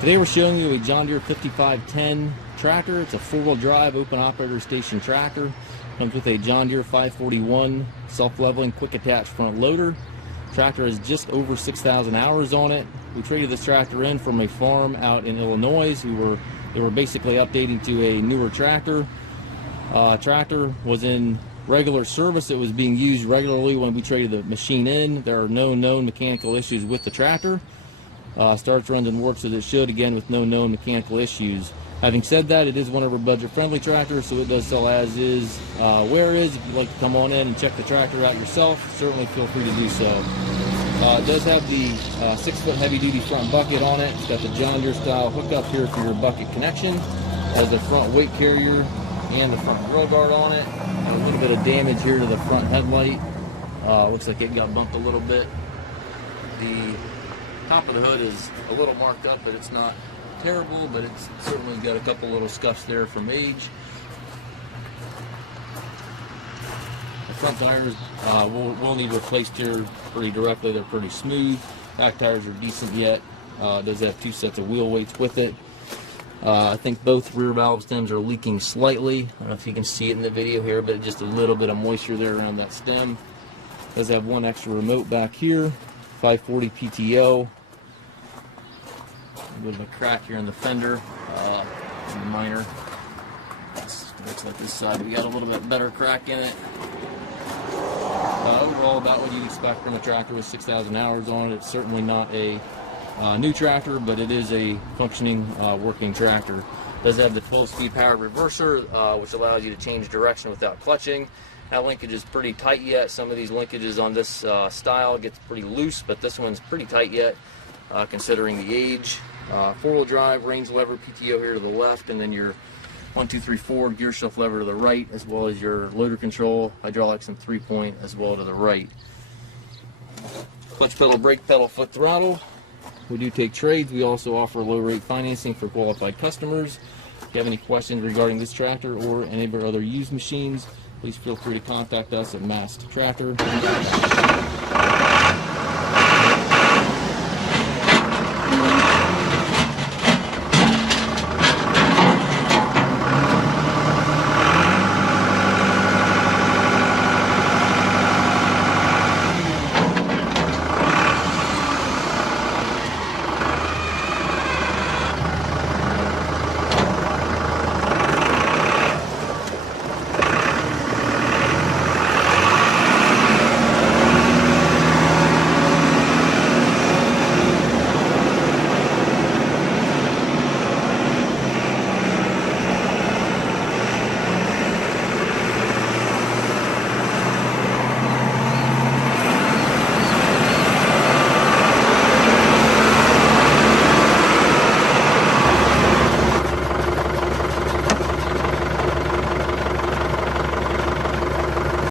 Today we're showing you a John Deere 5510 tractor. It's a four-wheel drive open operator station tractor. Comes with a John Deere 541 self-leveling quick attach front loader. Tractor has just over 6,000 hours on it. We traded this tractor in from a farm out in Illinois. They were basically updating to a newer tractor. Tractor was in regular service. It was being used regularly when we traded the machine in. There are no known mechanical issues with the tractor. Starts, runs, and works as it should, again with no known mechanical issues. Having said that, it is one of our budget-friendly tractors, so it does sell as is, where is. If you'd like to come on in and check the tractor out yourself, certainly feel free to do so. It does have the 6-foot heavy-duty front bucket on it. It's got the John Deere style hookup here for your bucket connection. It has the front weight carrier and the front grill guard on it. A little bit of damage here to the front headlight. Looks like it got bumped a little bit. The top of the hood is a little marked up, but it's not terrible, but it's certainly got a couple little scuffs there from age. The front tires will need replaced here pretty directly. They're pretty smooth. Back tires are decent yet. It does have 2 sets of wheel weights with it. I think both rear valve stems are leaking slightly. I don't know if you can see it in the video here, but just a little bit of moisture there around that stem. It does have one extra remote back here. 540 PTO. A bit of a crack here in the fender, minor. Looks like this side we got a little bit better crack in it. Overall, about what you'd expect from a tractor with 6,000 hours on it. It's certainly not a new tractor, but it is a functioning, working tractor. It does have the 12-speed powered reverser, which allows you to change direction without clutching. That linkage is pretty tight yet. Some of these linkages on this style gets pretty loose, but this one's pretty tight yet, considering the age. 4-wheel drive, range lever, PTO here to the left, and then your 1, 2, 3, 4 gear shift lever to the right, as well as your loader control, hydraulics, and 3-point as well to the right. Clutch pedal, brake pedal, foot throttle. We do take trades. We also offer low rate financing for qualified customers. If you have any questions regarding this tractor or any of our other used machines, please feel free to contact us at Mast Tractor.